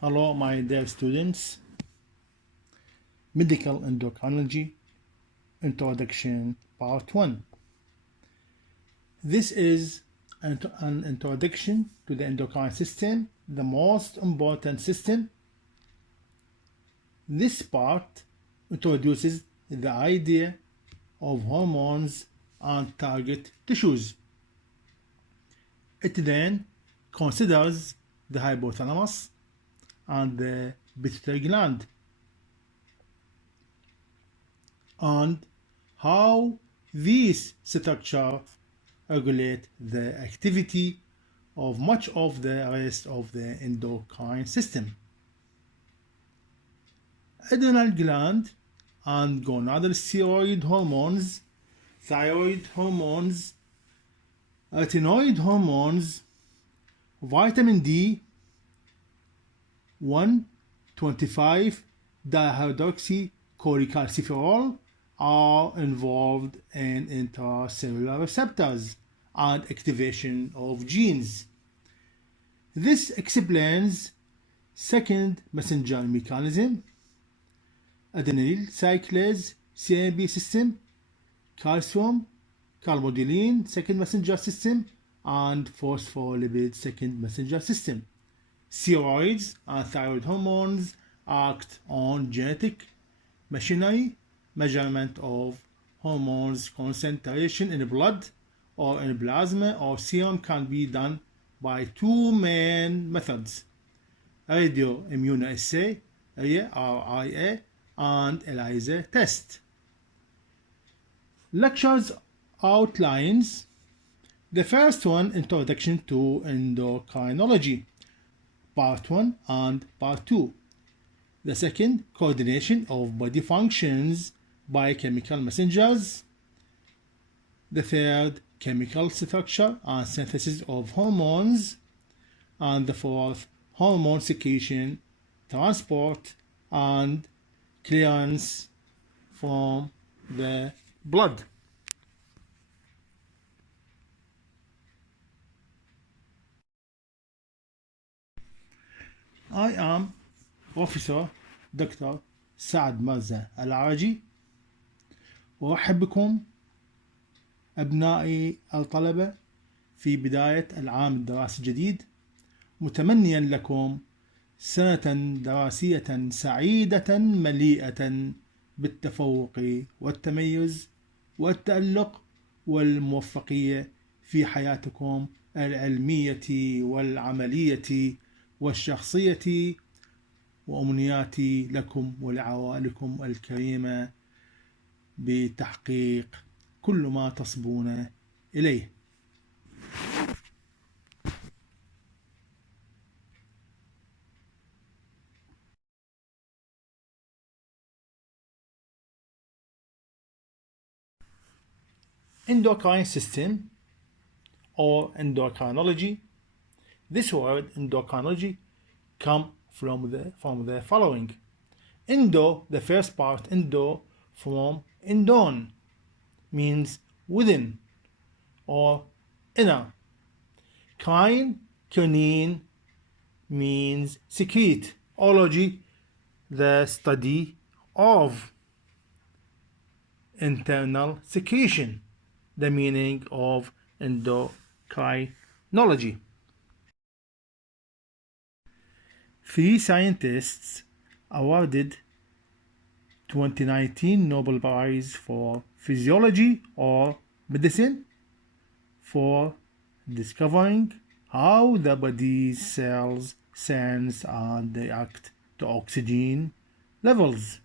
Hello, my dear students. Medical Endocrinology Introduction Part 1. This is an introduction to the endocrine system, the most important system. This part introduces the idea of hormones and target tissues. It then considers the hypothalamus and the pituitary gland and how these structures regulate the activity of much of the rest of the endocrine system. Adrenal gland and gonadal steroid hormones, thyroid hormones, retinoid hormones, vitamin D, 1,25 dihydroxycholecalciferol are involved in intracellular receptors and activation of genes. This explains second messenger mechanism, adenyl cyclase CNP system, calcium carbonyl second messenger system, and phospholipid second messenger system. Steroids and thyroid hormones act on genetic machinery. Measurement of hormones concentration in blood or in plasma or serum can be done by two main methods: radioimmunoassay RIA and ELISA test. Lectures outlines: the first one, Introduction to Endocrinology, Part 1 and Part 2. The second, Coordination of body functions by chemical messengers. The third, chemical structure and synthesis of hormones. And the fourth, hormone secretion, transport, and clearance from the blood. I am Professor Dr.saad A.Alzehairy. أرحب بكم أبنائي الطلبة في بداية العام الدراسي الجديد، متمنيا لكم سنة دراسية سعيدة مليئة بالتفوق والتميز والتألق والموفقية في حياتكم العلمية والعملية والشخصية، وأمنياتي لكم ولعوائلكم الكريمة بتحقيق كل ما تصبون إليه. Endocrine system or endocrinology. This word endocrinology comes from the following. Endo, the first part, endo, from endon, means within or inner. Crine, kinine, means secrete. Ology, the study of. Internal secretion, the meaning of endocrinology. Three scientists awarded 2019 Nobel Prize for Physiology or Medicine for discovering how the body's cells sense and react to oxygen levels.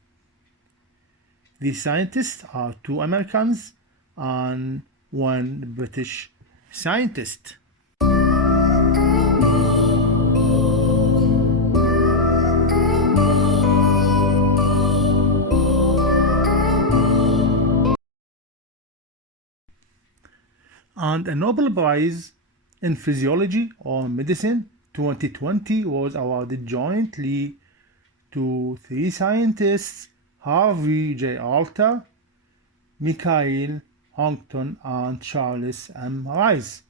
These scientists are two Americans and one British scientist. And a Nobel Prize in Physiology or Medicine 2020 was awarded jointly to three scientists, Harvey J. Alter, Michael Houghton, and Charles M. Rice,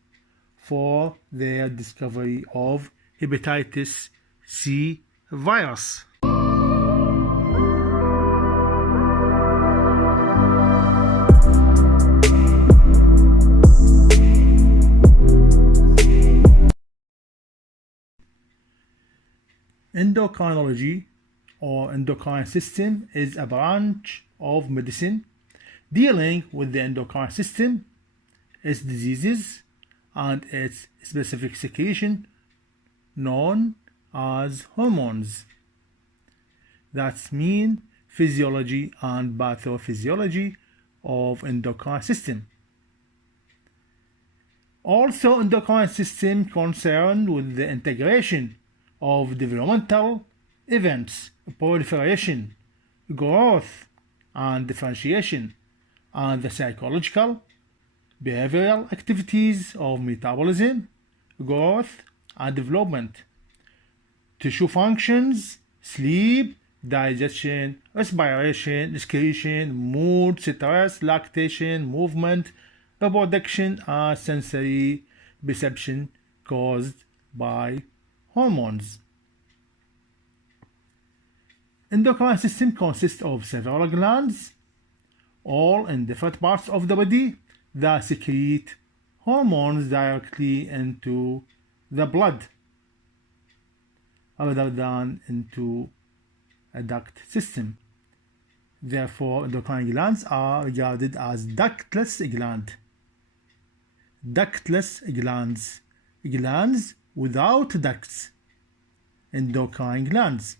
for their discovery of hepatitis C virus. Endocrinology or endocrine system is a branch of medicine dealing with the endocrine system, its diseases, and its specific secretion known as hormones. That means physiology and pathophysiology of endocrine system. Also, endocrine system concerned with the integration of developmental events, proliferation, growth, and differentiation, and the psychological, behavioral activities of metabolism, growth, and development, tissue functions, sleep, digestion, respiration, excretion, mood, stress, lactation, movement, reproduction, and sensory perception caused by hormones. Endocrine system consists of several glands, all in different parts of the body, that secrete hormones directly into the blood rather than into a duct system. Therefore, endocrine glands are regarded as ductless glands. Ductless glands, glands without ducts, endocrine glands.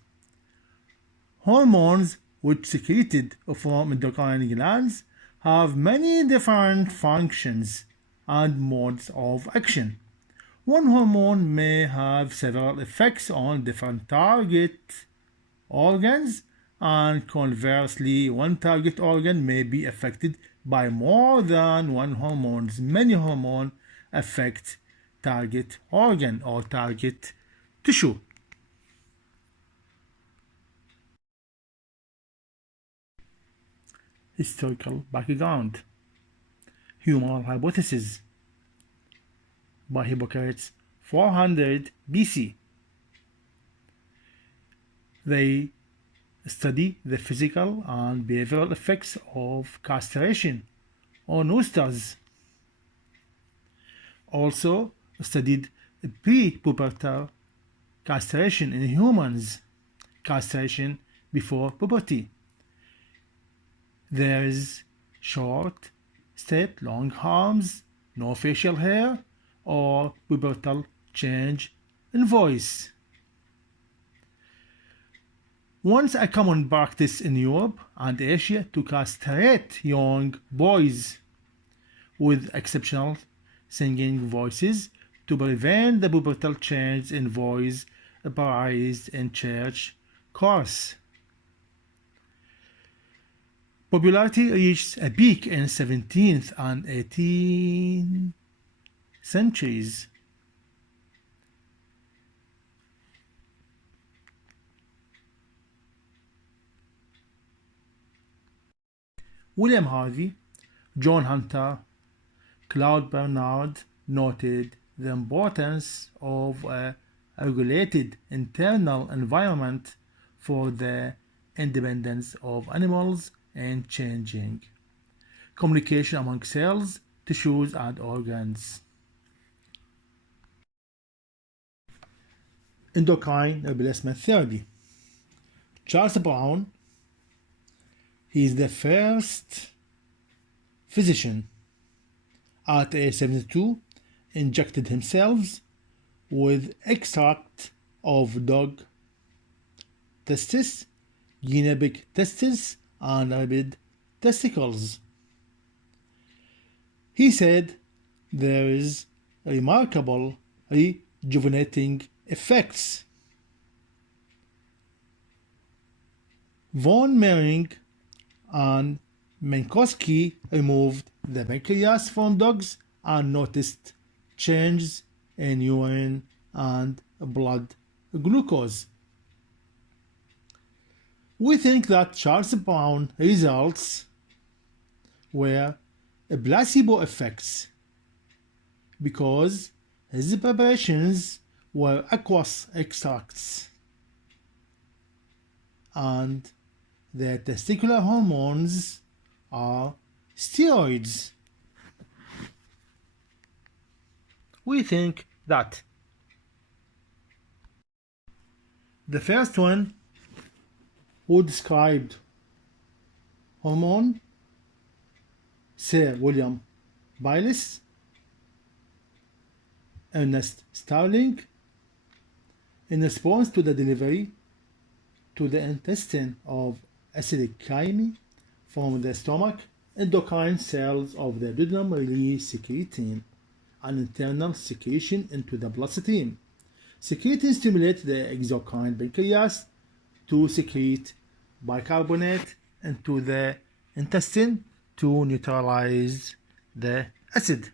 Hormones which secreted from endocrine glands have many different functions and modes of action. One hormone may have several effects on different target organs, and conversely, one target organ may be affected by more than one hormone. Many hormones affect target organ or target tissue. Historical background. Humoral hypothesis by Hippocrates 400 BC. They study the physical and behavioral effects of castration on oysters. Also studied pre-pubertal castration in humans, castration before puberty. There is short, straight, long arms, no facial hair, or pubertal change in voice. Once a common practice in Europe and Asia to castrate young boys with exceptional singing voices to prevent the pubertal change in voice prized in church choirs. Popularity reached a peak in 17th and 18th centuries. William Harvey, John Hunter, Claude Bernard noted the importance of a regulated internal environment for the independence of animals and changing communication among cells, tissues, and organs. Endocrine replacement therapy. Charles Brown, he is the first physician at age 72 injected himself with extract of dog testis, guinea pig testis, and rabbit testicles. He said there is remarkable rejuvenating effects. Von Mering and Minkowski removed the pancreas from dogs and noticed changes in urine and blood glucose. We think that Charles Brown results were placebo effects because his preparations were aqueous extracts. and the testicular hormones are steroids. We think that the first one who described hormone, Sir William Bayliss, Ernest Starling, in response to the delivery to the intestine of acidic chyme from the stomach, endocrine cells of the duodenum release secretin, an internal secretion into the bloodstream. Secretin stimulates the exocrine pancreas to secrete bicarbonate into the intestine to neutralize the acid.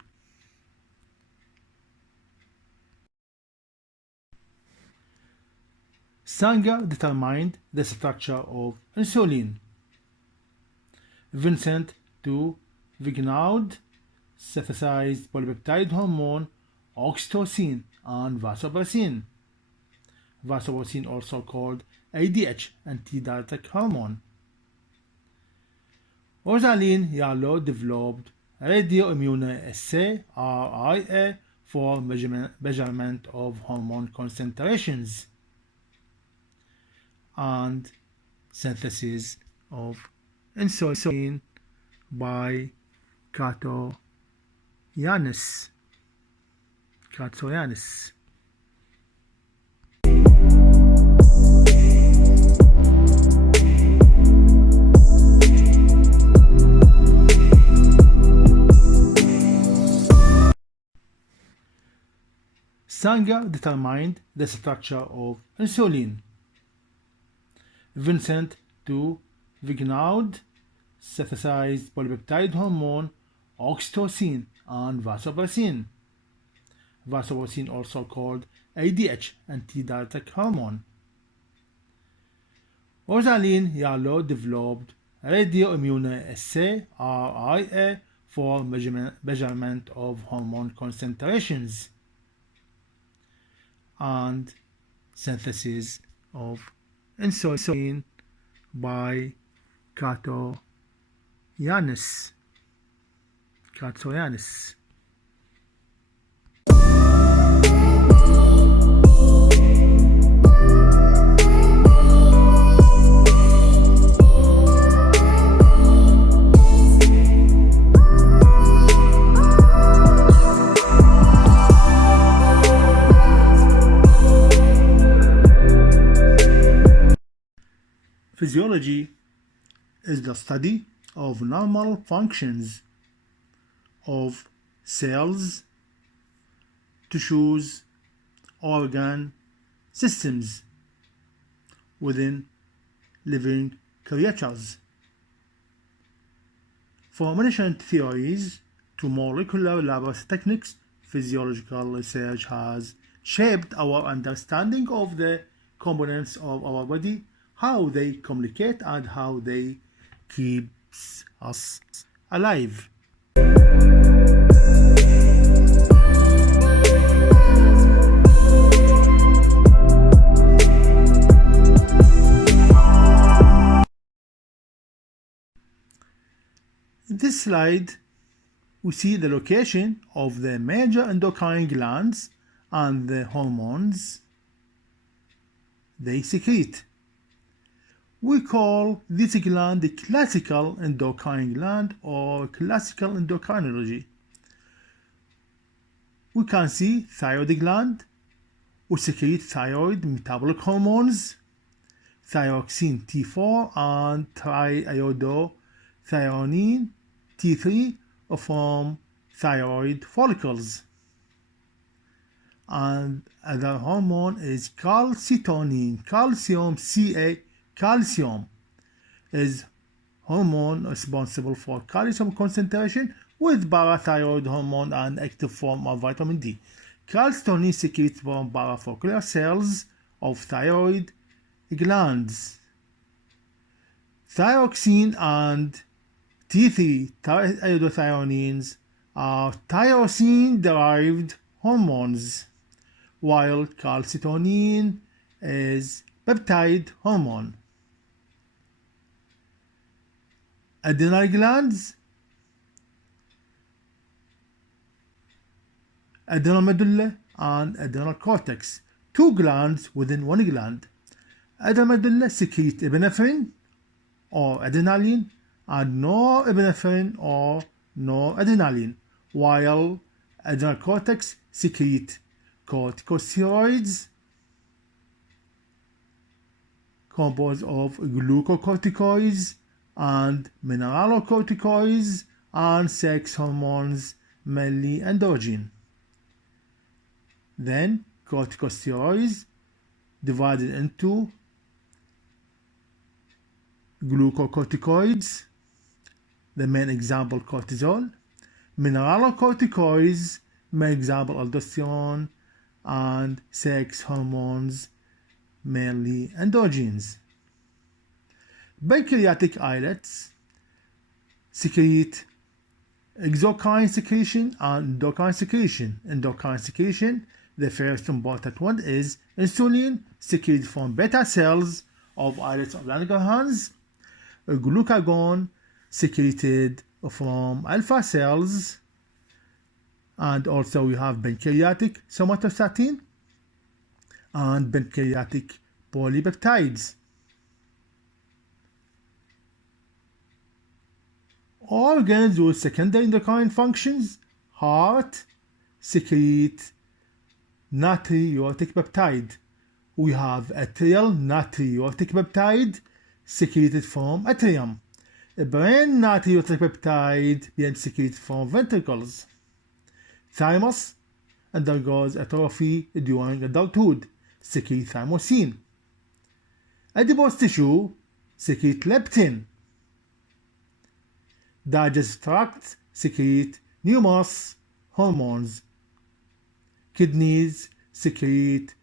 Sanger determined the structure of insulin. Vincent to Vignaud synthesized polypeptide hormone oxytocin and vasopressin. Vasopressin, also called ADH, antidiuretic hormone. Rosalind Yalow developed radioimmunoassay RIA for measurement of hormone concentrations and synthesis of insulin by Catecholamine. Sanger determined the structure of insulin. Vincent to Vignaud synthesized polypeptide hormone oxytocin and vasopressin. Vasopressin, also called ADH, antidiuretic hormone. Rosalind Yalow developed radioimmunoassay RIA for measurement of hormone concentrations and synthesis of insulin by Catecholamine. Physiology is the study of normal functions of cells, tissues, organ systems within living creatures. From ancient theories to molecular laboratory techniques, physiological research has shaped our understanding of the components of our body, how they communicate, and how they keep us alive. In this slide, we see the location of the major endocrine glands and the hormones they secrete. We call this gland the classical endocrine gland or classical endocrinology. We can see thyroid gland, which secretes thyroid metabolic hormones, thyroxine T4 and triiodothyronine T3 from thyroid follicles. And other hormone is calcitonin, calcium Ca. Calcium is hormone responsible for calcium concentration with parathyroid hormone and active form of vitamin D. Calcitonin secreted from parafollicular cells of thyroid glands. Thyroxine and T3 triiodothyronines are tyrosine-derived hormones, while calcitonin is peptide hormone. adrenal glands, adrenal medulla, and adrenal cortex. Two glands within one gland. Adrenal medulla secrete epinephrine or adrenaline and norepinephrine or noradrenaline, while adrenal cortex secrete corticosteroids composed of glucocorticoids and mineralocorticoids and sex hormones, mainly androgen. Then corticosteroids divided into glucocorticoids, the main example cortisol, mineralocorticoids, main example aldosterone, and sex hormones, mainly androgens. Pancreatic islets secrete exocrine secretion and endocrine secretion. Endocrine secretion, the first important one is insulin secreted from beta cells of islets of Langerhans, glucagon secreted from alpha cells, and also we have pancreatic somatostatin and pancreatic polypeptides. Organs with secondary endocrine functions: heart secrete natriuretic peptide. We have atrial natriuretic peptide secreted from atrium. Brain natriuretic peptide being secreted from ventricles. Thymus undergoes atrophy during adulthood, secrete thymosin. Adipose tissue secrete leptin. Digestive tract secrete numerous hormones. Kidneys secrete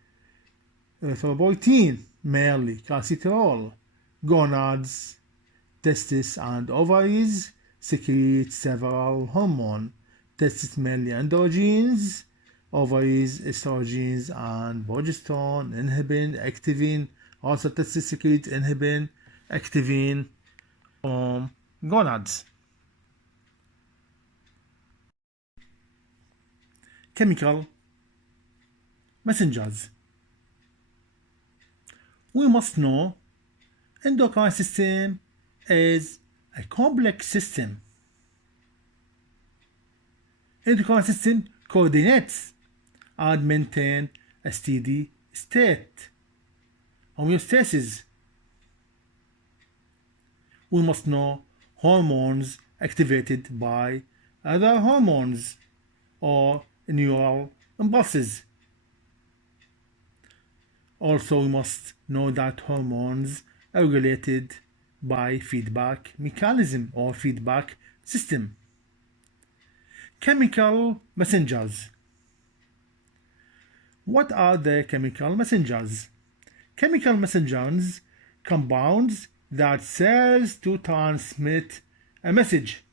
erythropoietin, mainly calcitriol. Gonads, testes and ovaries secrete several hormones. Testes mainly androgens, ovaries estrogens and progesterone, inhibin, activin. Also testes secrete inhibin, activin from gonads. Chemical messengers. We must know endocrine system is a complex system. Endocrine system coordinates and maintains a steady state, homeostasis. We must know hormones activated by other hormones or neural impulses. Also, we must know that hormones are regulated by feedback mechanism or feedback system. Chemical messengers. What are the chemical messengers? Chemical messengers compounds that serve to transmit a message.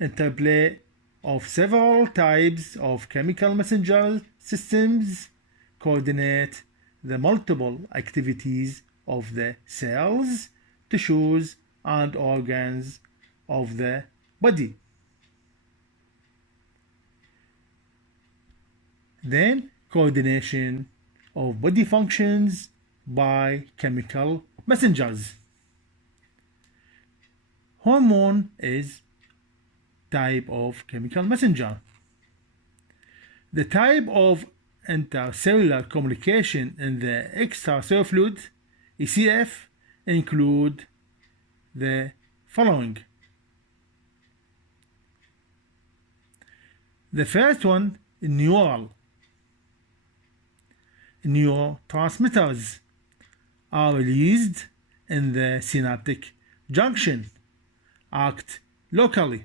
Interplay of several types of chemical messenger systems coordinate the multiple activities of the cells, tissues, and organs of the body. Then, coordination of body functions by chemical messengers. Hormone is type of chemical messenger. The type of intercellular communication in the extracellular fluid, ECF, include the following. The first one, neural. Neurotransmitters are released in the synaptic junction, act locally.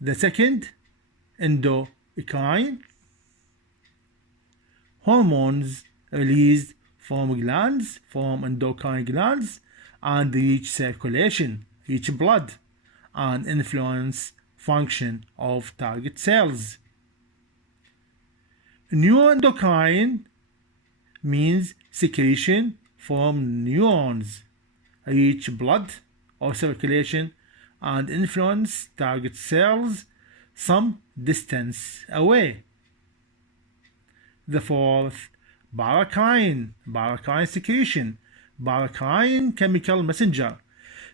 The second, endocrine. Hormones released from endocrine glands, and reach circulation, reach blood, and influence function of target cells. Neuroendocrine means secretion from neurons, reach blood, or circulation and influence target cells some distance away. The fourth, paracrine secretion, paracrine chemical messenger.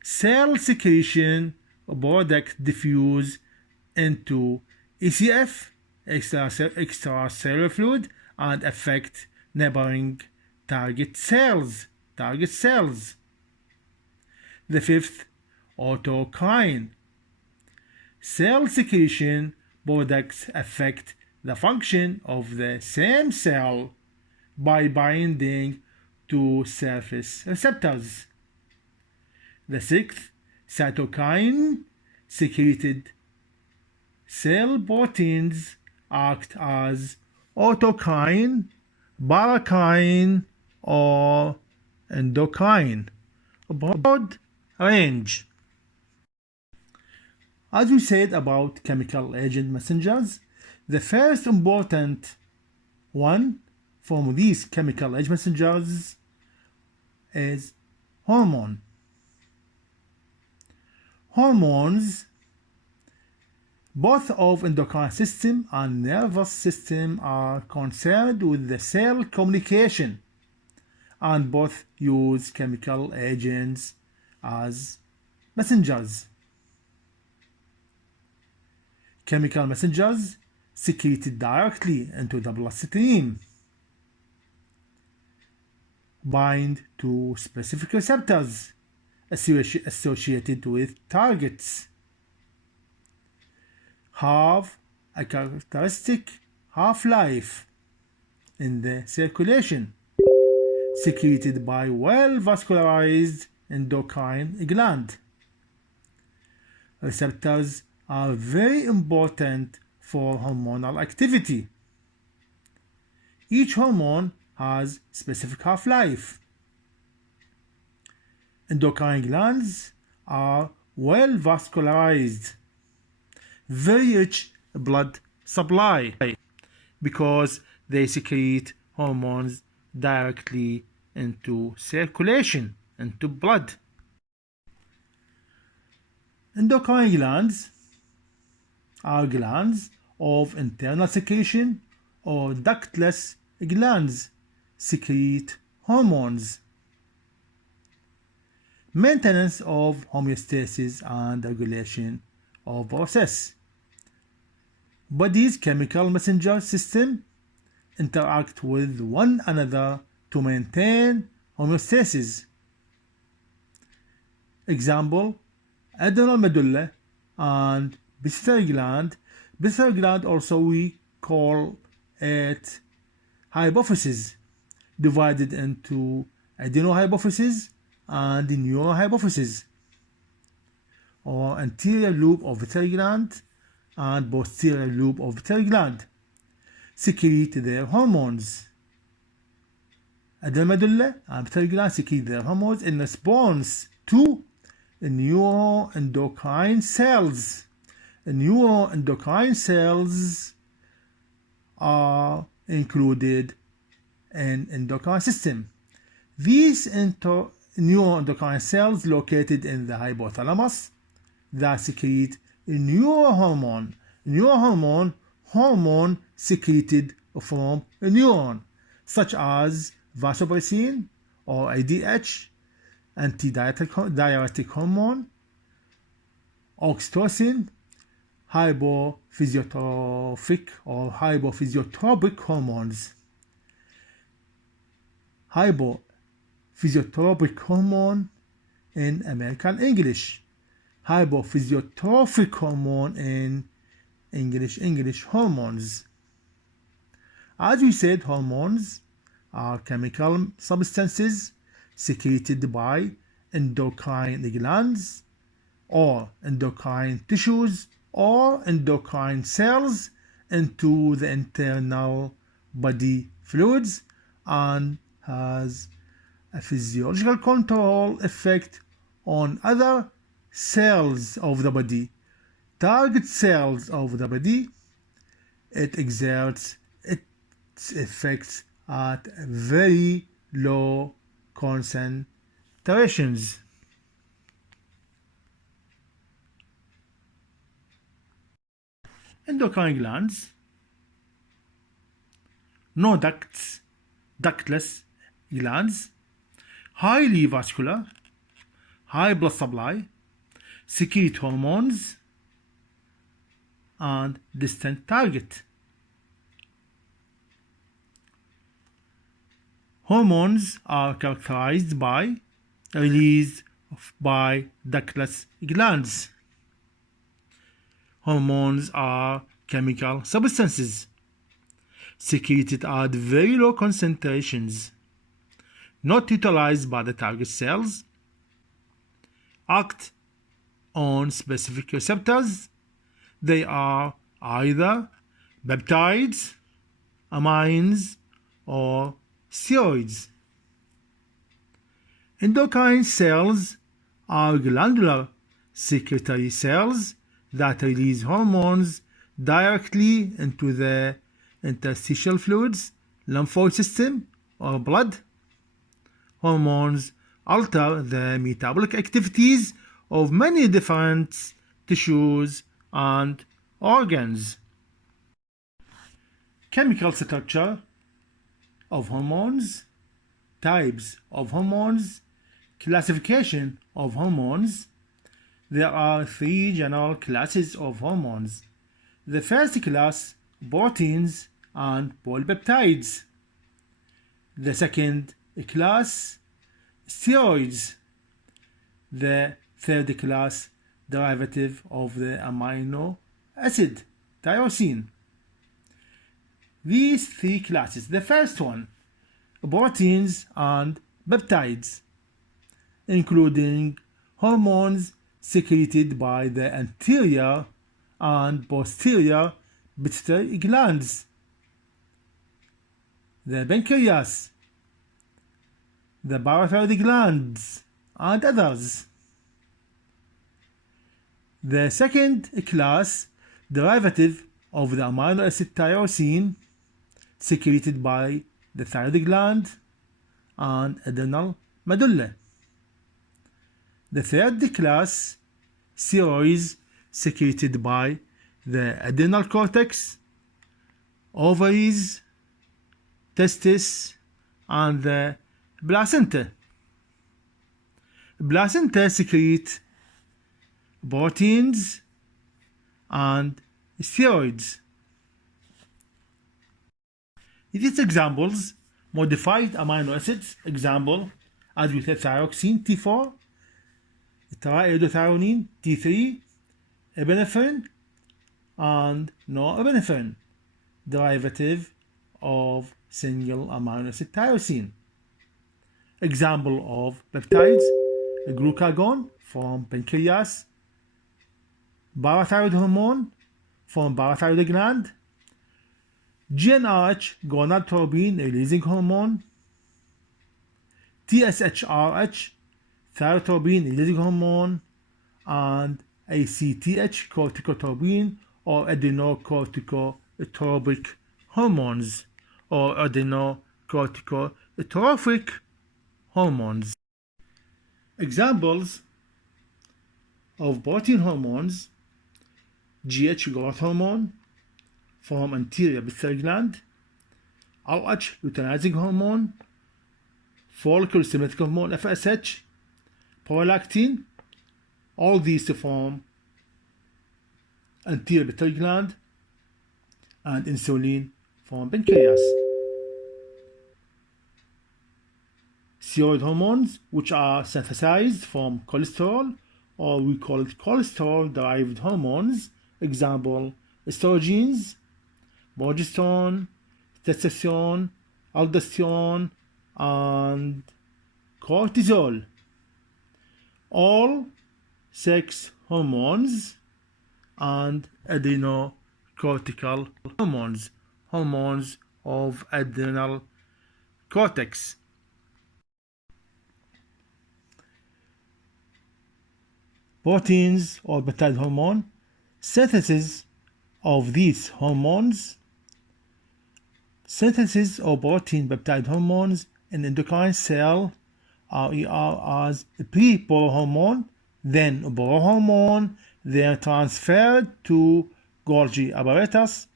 Cell secretion products diffuse into ECF, extracellular fluid, and affect neighboring target cells. The fifth, autocrine. Cell secretion products affect the function of the same cell by binding to surface receptors. The sixth, cytokine secreted cell proteins act as autocrine, paracrine, or endocrine. A broad range. As we said about chemical agent messengers, the first important one from these chemical agent messengers is hormone. Hormones, both of endocrine system and nervous system, are concerned with the cell communication, and both use chemical agents as messengers. Chemical messengers secreted directly into the bloodstream bind to specific receptors associated with targets, have a characteristic half-life in the circulation, secreted by well-vascularized endocrine gland. Receptors are very important for hormonal activity. Each hormone has specific half-life. Endocrine glands are well vascularized, very rich blood supply, because they secrete hormones directly into circulation, into blood. Endocrine glands are glands of internal secretion or ductless glands secrete hormones. Maintenance of homeostasis and regulation of process. Body's chemical messenger system interact with one another to maintain homeostasis. Example, adrenal medulla and pituitary gland. Pituitary gland also we call it hypophysis, divided into adenohypophysis and neurohypophysis, or anterior lobe of pituitary gland and posterior lobe of pituitary gland, secrete their hormones. Adrenal medulla and pituitary gland secrete their hormones in response to neuroendocrine cells. Neuroendocrine cells are included in endocrine system. These neuroendocrine cells located in the hypothalamus that secrete a neurohormone. Hormone secreted from a neuron, such as vasopressin or ADH, antidiuretic hormone, oxytocin, hypophysiotropic hormones. Hypophysiotropic hormone in American English, hypophysiotrophic hormone in English hormones. As we said, hormones are chemical substances secreted by endocrine glands or endocrine tissues or endocrine cells into the internal body fluids, and has a physiological control effect on other cells of the body, target cells of the body. It exerts its effects at very low concentrations. endocrine glands, no ducts, ductless glands, highly vascular, high blood supply, secrete hormones, and distant target. Hormones are characterized by release by ductless glands. Hormones are chemical substances secreted at very low concentrations, not utilized by the target cells, act on specific receptors. They are either peptides, amines, or steroids. Endocrine cells are glandular secretory cells that release hormones directly into the interstitial fluids, lymphoid system, or blood. Hormones alter the metabolic activities of many different tissues and organs. Chemical structure of hormones, types of hormones, classification of hormones. There are three general classes of hormones. The first class, proteins and polypeptides. The second class, steroids. The third class, derivative of the amino acid, tyrosine. These three classes. The first one, proteins and peptides, including hormones secreted by the anterior and posterior pituitary glands, the pancreas, the parathyroid glands, and others. The second class, derivative of the amino acid tyrosine, secreted by the thyroid gland and adrenal medulla. The third class, steroids, secreted by the adrenal cortex, ovaries, testes, and the placenta. Placenta secrete proteins and steroids. These examples, modified amino acids, example, as we said, thyroxine, T4, triiodothyronine, T3, epinephrine, and norepinephrine, derivative of single amino acid tyrosine. Example of peptides, glucagon from pancreas, parathyroid hormone from parathyroid gland, GnRH, gonadotropin releasing hormone, TSHRH, thyrotropin releasing hormone, and ACTH, corticotropin or adrenocorticotropic hormones or adrenocorticotrophic hormones. Examples of protein hormones: GH, growth hormone from anterior pituitary gland, RH, luteinizing hormone, follicle stimulating hormone FSH, prolactin, all these from anterior pituitary gland, and insulin from pancreas. Steroid hormones, which are synthesized from cholesterol, or we call it cholesterol-derived hormones. Example, estrogens, progesterone, testosterone, aldosterone, and cortisol. All sex hormones and adrenocortical hormones, hormones of adrenal cortex. Proteins or peptide hormone, synthesis of these hormones. Synthesis of protein peptide hormones in endocrine cell are as pre-prohormone, then prohormone, then transferred to Golgi apparatus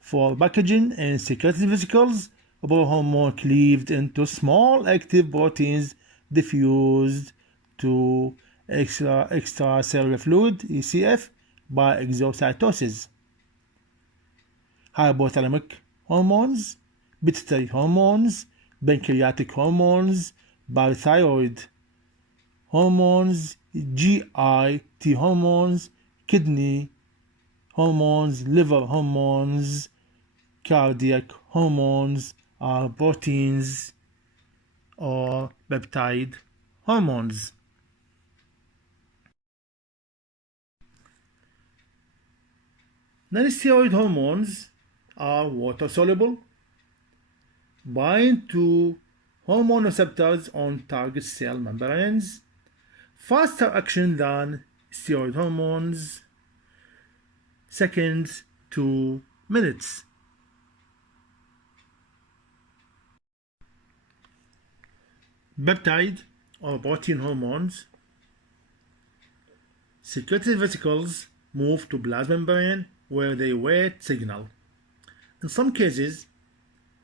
for packaging and secreted vesicles. Prohormone cleaved into small active proteins diffused to extracellular fluid (ECF) by exocytosis. Hypothalamic hormones, pituitary hormones, pancreatic hormones, parathyroid hormones, GIT hormones, kidney hormones, liver hormones, cardiac hormones are proteins or peptide hormones. Non-steroid hormones are water-soluble, bind to hormone receptors on target cell membranes, faster action than steroid hormones, seconds to minutes. Peptide or protein hormones. Secreted vesicles move to plasma membrane where they wait signal. In some cases,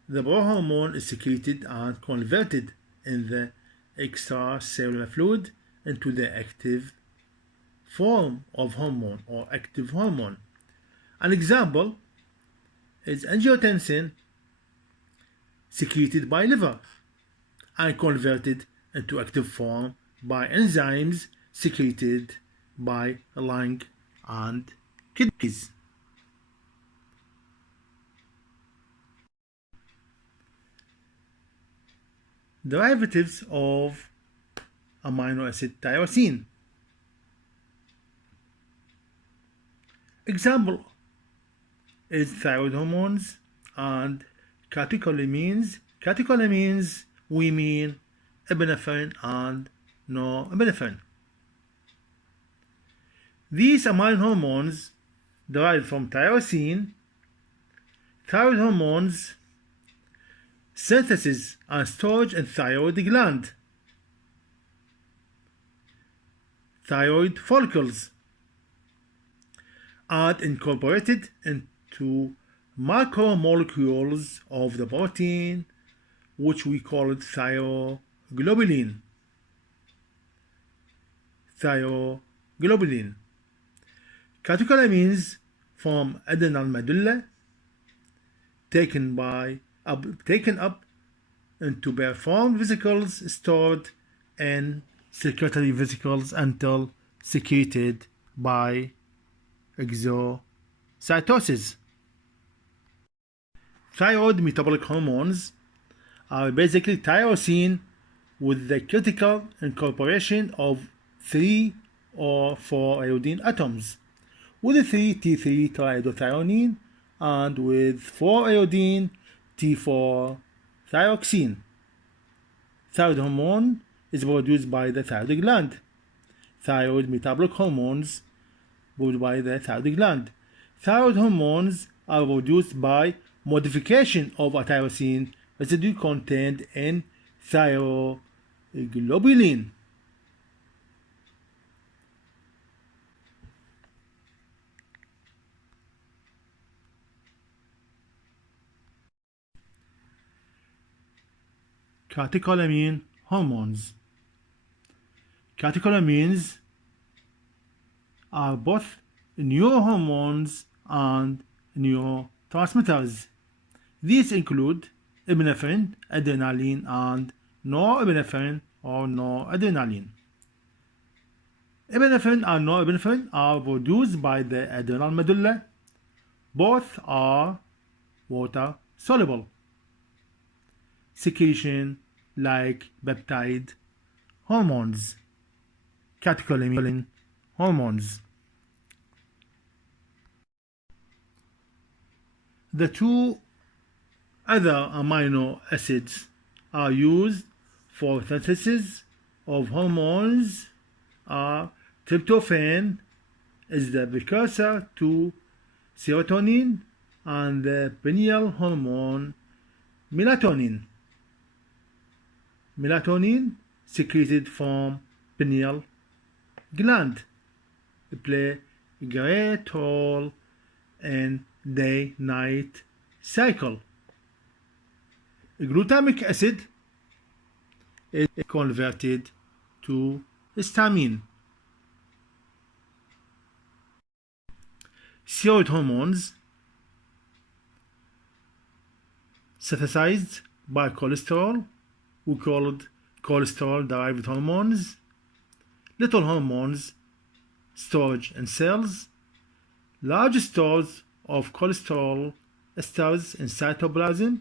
the prohormone is secreted and converted in the extracellular fluid into the active form of hormone or active hormone. An example is angiotensin secreted by liver and converted into active form by enzymes secreted by lung and kidneys. Derivatives of amino acid tyrosine. Example is thyroid hormones and catecholamines. Catecholamines, we mean epinephrine and norepinephrine. These amino hormones derived from tyrosine. Thyroid hormones synthesis and storage in thyroid gland, thyroid follicles, and incorporated into macromolecules of the protein, which we call it thyroglobulin. Thyroglobulin. Catecholamines from adrenal medulla, taken up into performed vesicles stored in secretory vesicles until secreted by exocytosis. Thyroid metabolic hormones are basically tyrosine with the critical incorporation of 3 or 4 iodine atoms, with 3 T3 triiodothyronine and with 4 iodine T4 thyroxine. Thyroid hormone is produced by the thyroid gland. Thyroid metabolic hormones produced by the thyroid gland. Thyroid hormones are produced by modification of a tyrosine residue contained in thyroglobulin. Catecholamine hormones. Catecholamines are both neurohormones and neurotransmitters. These include epinephrine, adrenaline, and norepinephrine or noradrenaline. Epinephrine and norepinephrine are produced by the adrenal medulla. Both are water soluble. Secretion like peptide hormones, catecholamine hormones. The two other amino acids are used for synthesis of hormones are tryptophan is the precursor to serotonin and the pineal hormone melatonin. Melatonin secreted from pineal gland play a great role in day-night cycle. Glutamic acid is converted to histamine. Steroid hormones synthesized by cholesterol, we called cholesterol-derived hormones, little hormones storage in cells, large stores of cholesterol esters in cytoplasm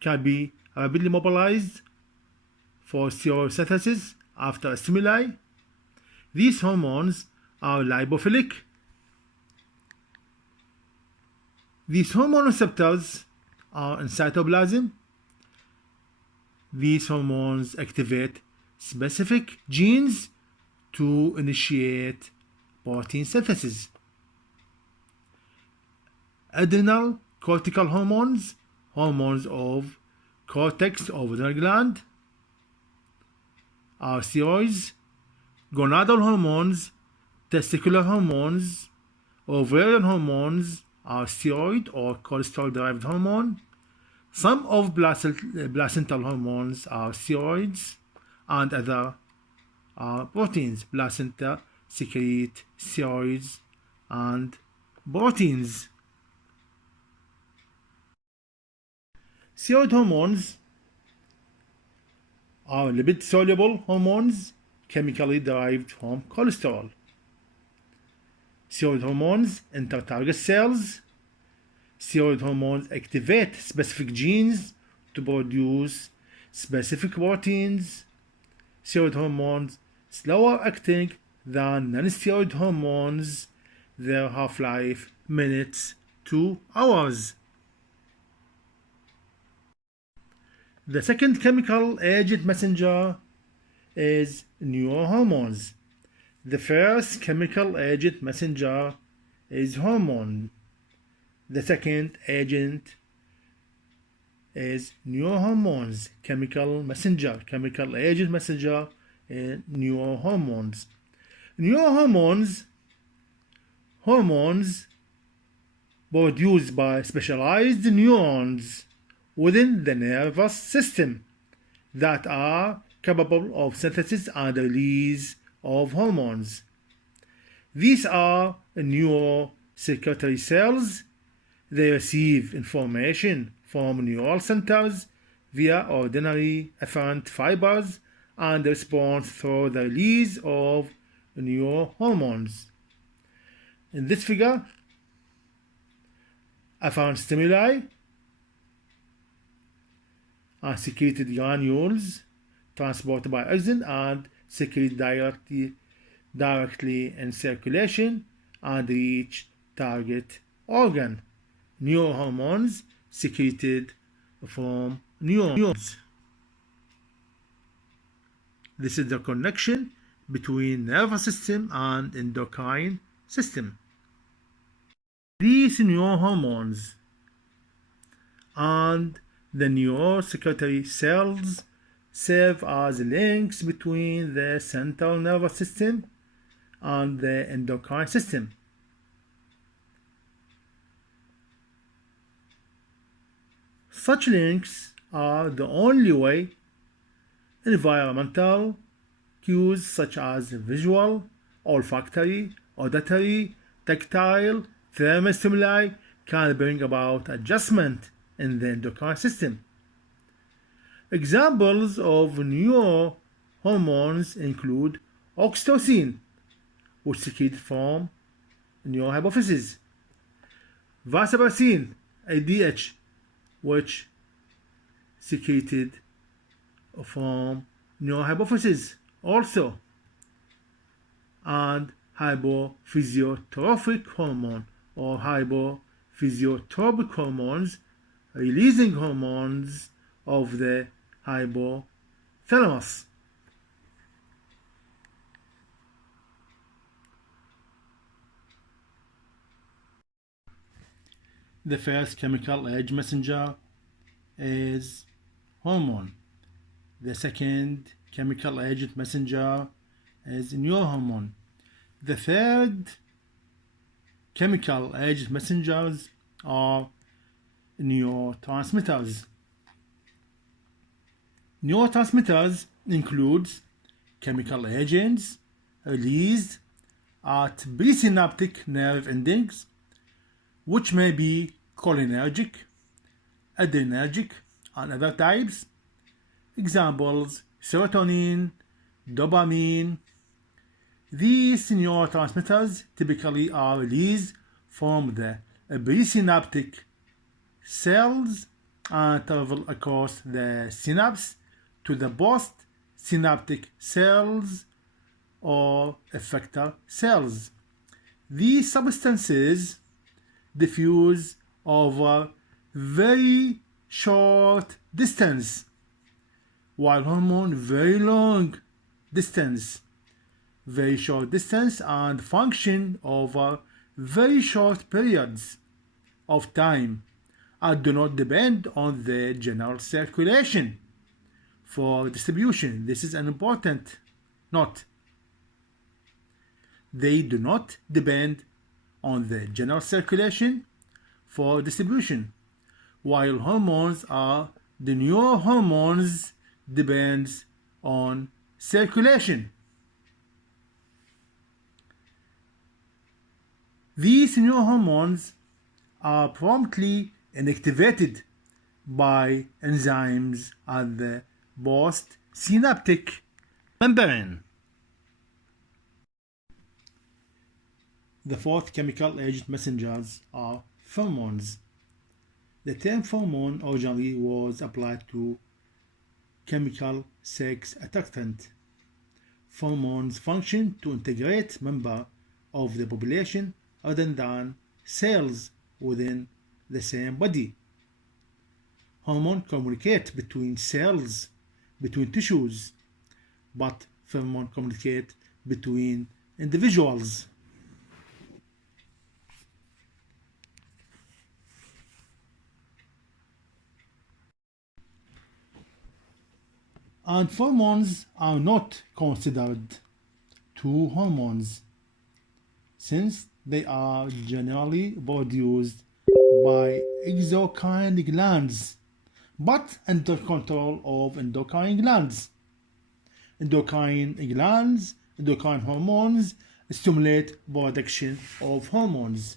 can be rapidly mobilized for steroid synthesis after stimuli. These hormones are lipophilic. These hormone receptors are in cytoplasm. These hormones activate specific genes to initiate protein synthesis. Adrenal cortical hormones, hormones of cortex of adrenal gland, are steroids. Gonadal hormones, testicular hormones, ovarian hormones are steroid or cholesterol-derived hormone. Some of placental hormones are steroids, and other are proteins. Placenta secrete steroids and proteins. Steroid hormones are lipid-soluble hormones chemically derived from cholesterol. Steroid hormones enter target cells. Steroid hormones activate specific genes to produce specific proteins. Steroid hormones slower acting than non-steroid hormones. Their half-life minutes to hours. The second chemical agent messenger is neurohormones. The first chemical agent messenger is hormone. The second agent is neurohormones, chemical agent messenger in neurohormones. Neurohormones, hormones produced by specialized neurons within the nervous system that are capable of synthesis and release of hormones. These are neurocircuitry cells. They receive information from neural centers via ordinary afferent fibers and respond through the release of neurohormones. In this figure, afferent stimuli are secreted granules transported by oxygen and secreted directly in circulation and reach target organ. Neurohormones secreted from neurons. This is the connection between nervous system and endocrine system. These neurohormones and the neurocircuitry cells serve as links between the central nervous system and the endocrine system. Such links are the only way environmental cues such as visual, olfactory, auditory, tactile, thermal stimuli can bring about adjustment in the endocrine system. Examples of neurohormones include oxytocin, which is secreted from neurohypophysis, vasopressin, ADH, which secreted from neurohypophysis also, and hypophysiotrophic hormone or hypophysiotropic hormones, releasing hormones of the hypothalamus. The first chemical age messenger is hormone. The second chemical agent messenger is neurohormone. The third chemical agent messengers are neurotransmitters. Neurotransmitters includes chemical agents released at presynaptic nerve endings, which may be cholinergic, adrenergic, and other types. Examples: serotonin, dopamine. These neurotransmitters typically are released from the presynaptic cells and travel across the synapse to the postsynaptic cells or effector cells. These substances diffuse over very short distance, while hormone very long distance. Very short distance and function over very short periods of time and do not depend on the general circulation for distribution. This is an important note. They do not depend on the general circulation for distribution, while hormones are the neurohormones depends on circulation. These neurohormones are promptly inactivated by enzymes at the postsynaptic membrane. The fourth chemical agent messengers are pheromones. The term pheromone originally was applied to chemical sex attractant. Pheromones function to integrate members of the population other than cells within the same body. Hormones communicate between cells, between tissues, but pheromones communicate between individuals. And pheromones are not considered true hormones, since they are generally produced by exocrine glands, but under control of endocrine glands. Endocrine glands, endocrine hormones stimulate production of hormones.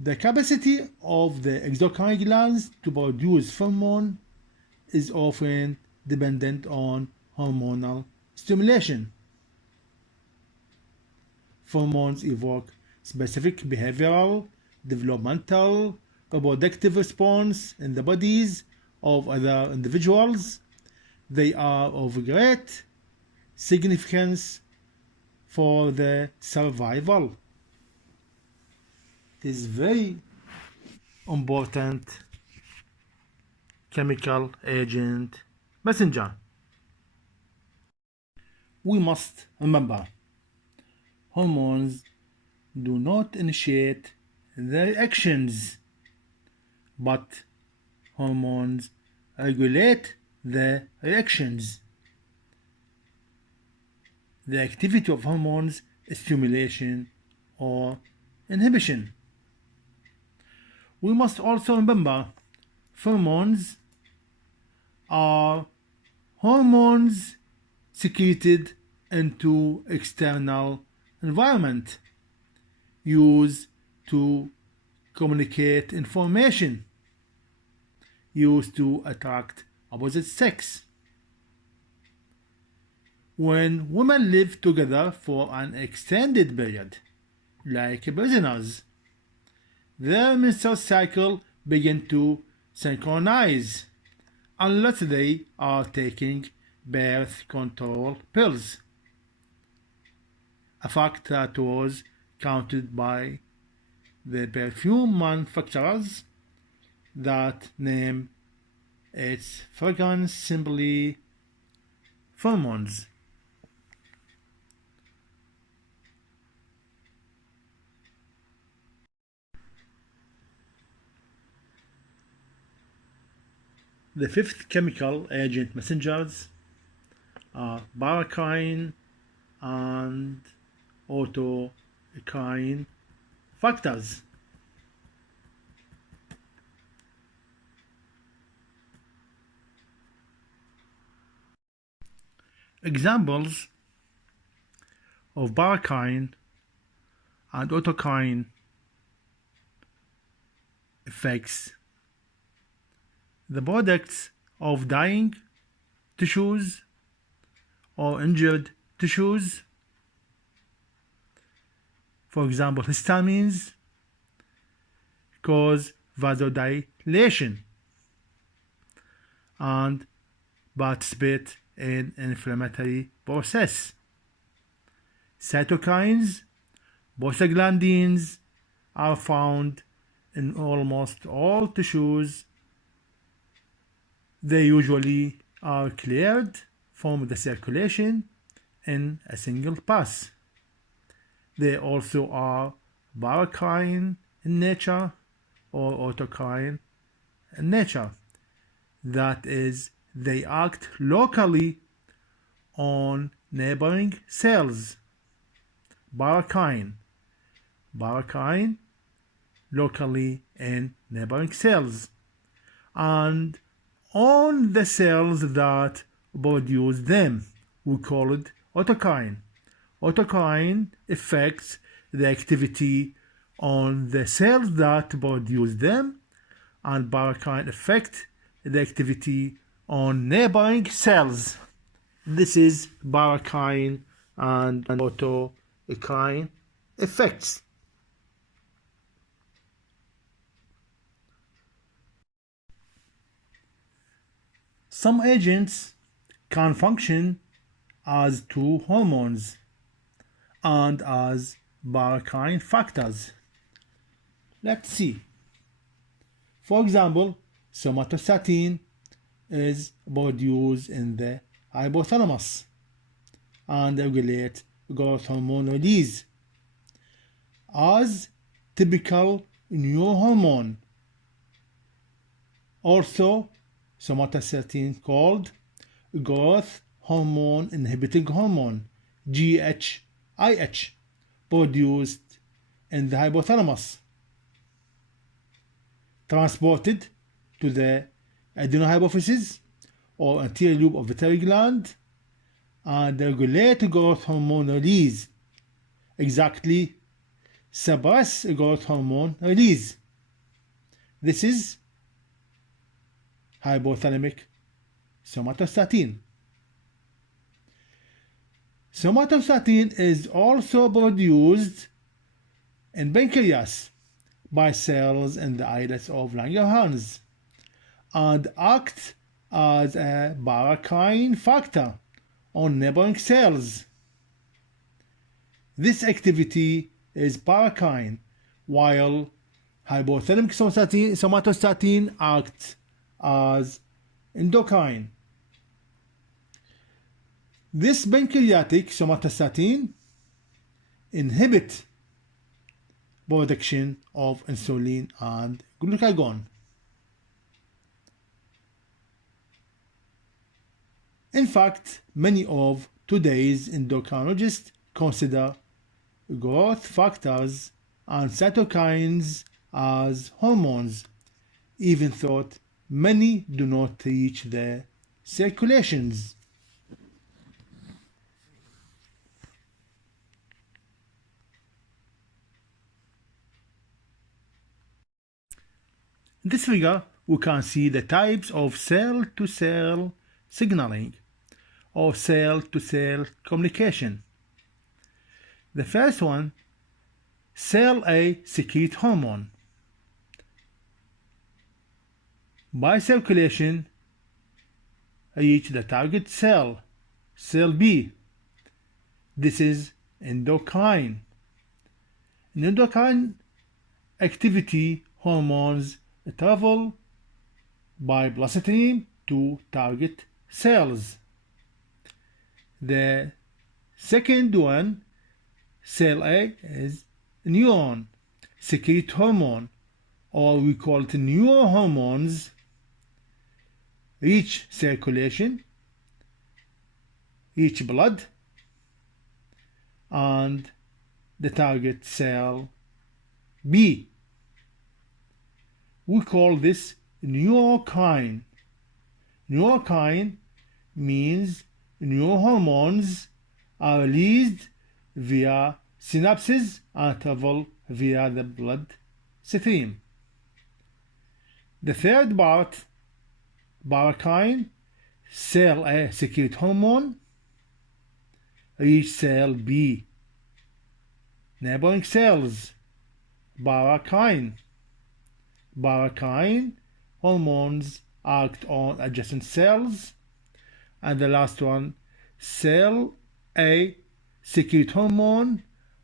The capacity of the exocrine glands to produce pheromone is often dependent on hormonal stimulation. Pheromones evoke specific behavioral, developmental, reproductive response in the bodies of other individuals. They are of great significance for the survival. It is very important chemical agent messenger. We must remember, hormones do not initiate the reactions, but hormones regulate the reactions. The activity of hormones is stimulation or inhibition. We must also remember, pheromones are hormones secreted into external environment used to communicate information, used to attract opposite sex. When women live together for an extended period, like prisoners, their menstrual cycle begins to synchronize unless they are taking birth control pills, a fact that was counted by the perfume manufacturers that name its fragrance simply pheromones. The fifth chemical agent messengers are paracrine and autocrine factors. Examples of paracrine and autocrine effects: the products of dying tissues or injured tissues, for example histamines, cause vasodilation and participate in inflammatory process. Cytokines, prostaglandins are found in almost all tissues. They usually are cleared from the circulation in a single pass. They also are paracrine in nature or autocrine in nature. That is, they act locally on neighboring cells. Paracrine locally in neighboring cells and on the cells that produce them. We call it autocrine. Autocrine affects the activity on the cells that produce them, and paracrine affect the activity on neighboring cells. This is paracrine and autocrine effects. Some agents can function as two hormones and as paracrine factors. Let's see. For example, somatostatin is produced in the hypothalamus and regulates growth hormone release as typical neurohormone. Also, somatostatin called growth hormone inhibiting hormone GHIH produced in the hypothalamus, transported to the adenohypophysis or anterior lobe of the pituitary gland and regulate growth hormone release. Exactly, suppress growth hormone release. This is hypothalamic somatostatin. Somatostatin is also produced in pancreas by cells in the islets of Langerhans and acts as a paracrine factor on neighboring cells. This activity is paracrine, while hypothalamic somatostatin acts as endocrine. This pancreatic somatostatin inhibits production of insulin and glucagon. In fact, many of today's endocrinologists consider growth factors and cytokines as hormones, even though many do not reach the circulations. In this figure, we can see the types of cell-to-cell signaling or cell-to-cell communication. The first one, cell A secrete hormone. By circulation, reach the target cell, cell B. This is endocrine. In endocrine activity, hormones travel by bloodstream to target cells. The second one, cell A, is neuron, secrete hormone, or we call it neurohormones, reach circulation, reach blood, and the target cell B. We call this neurokine. Neurokine means neurohormones are released via synapses and travel via the blood stream. The third part, parakine, cell A secrete hormone, reach cell B. Neighboring cells, parakine. Parakine hormones act on adjacent cells. And the last one, cell A secrete hormone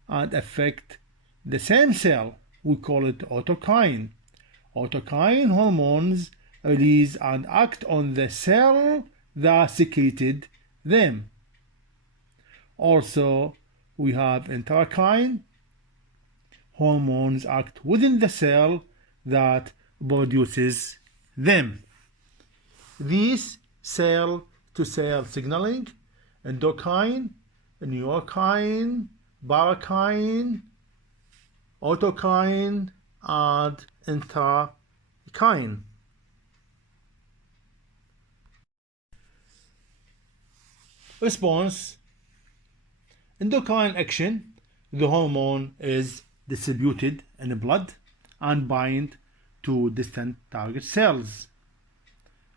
and affect the same cell. We call it autokine. Autokine hormones release and act on the cell that secreted them. Also, we have enterocyte. Hormones act within the cell that produces them. These cell-to-cell signaling, endocrine, neurokine, parakine, autokine, and enterocyte. Response: endocrine action, the hormone is distributed in the blood and bind to distant target cells.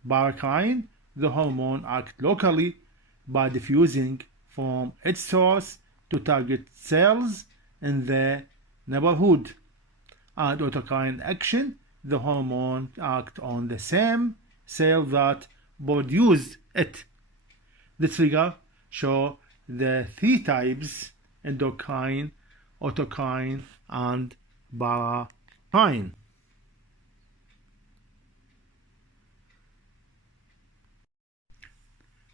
Parakine, the hormone acts locally by diffusing from its source to target cells in the neighborhood. And autokine action, the hormone acts on the same cell that produced it. This figure shows the three types: endocrine, autokine, and parakine.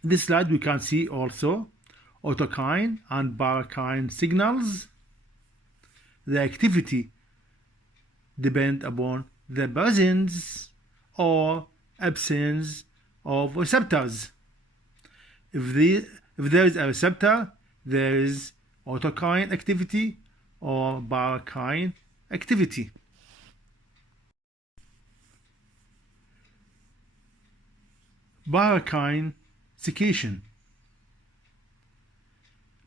In this slide we can see also autokine and parakine signals. The activity depends upon the presence or absence of receptors. If there is a receptor, there is autokine activity or parakine activity. Parakine secretion.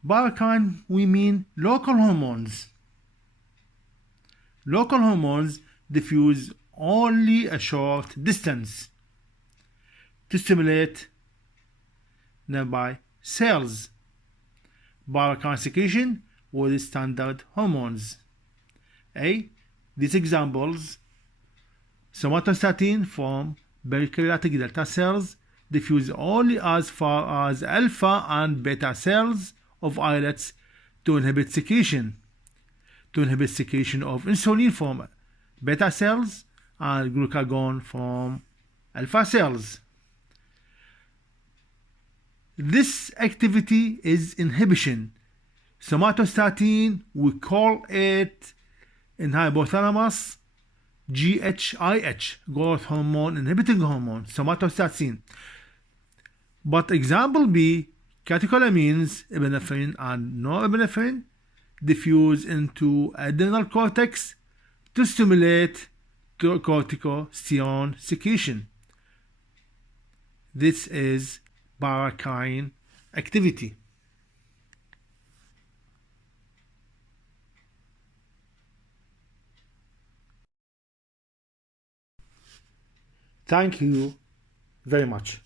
Parakine, we mean local hormones. Local hormones diffuse only a short distance to stimulate nearby cells. Parakine secretion with standard hormones. These examples: somatostatin from perikaryotic delta cells diffuse only as far as alpha and beta cells of islets to inhibit secretion of insulin from beta cells and glucagon from alpha cells. This activity is inhibition. Somatostatin, we call it in hypothalamus GHIH, growth hormone inhibiting hormone, somatostatin. But example B, catecholamines, epinephrine and norepinephrine, diffuse into adrenal cortex to stimulate corticosteroid secretion. This is parakine activity. Thank you very much.